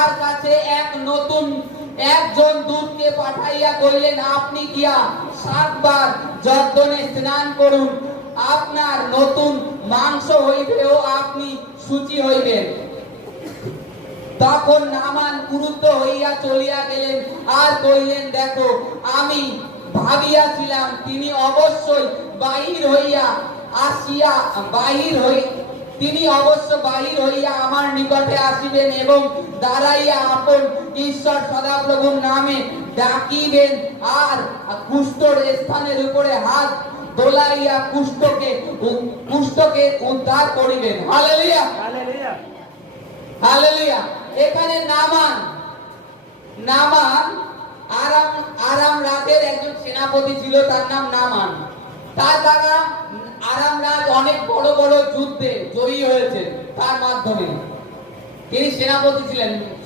তার কাছে একজন দূতকে পাঠাইয়া কইলেন, আপনি গিয়া 7 বার যর্দনে স্নান করুন, আপনার নতুন মাংস হইবে ও আপনি শুচি হইবেন। তখন নামান ক্রুদ্ধ হইয়া চলিয়া গেলেন আর কইলেন, দেখো, আমি ভাবিয়াছিলাম তিনি অবশ্যই বাহির হইয়া আমার নিকটে আসিবেন এবং দাঁড়াইয়া আপন ঈশ্বর সদাপ্রভুর নামে ডাকিবেন আর কুষ্ঠর স্থানের উপরে হাত দোলাইয়া কুষ্ঠকে উদ্ধার করিবেন। Hallelujah, hallelujah, hallelujah. এখানে নামান আরাম রাতের একজন সেনাপতি ছিল, তার নাম নামান। তার দ্বারা আরাম রাজ অনেক বড় বড় যুদ্ধে জয়ী হয়েছে, তার মাধ্যমে তিনি সেনাপতি ছিলেন।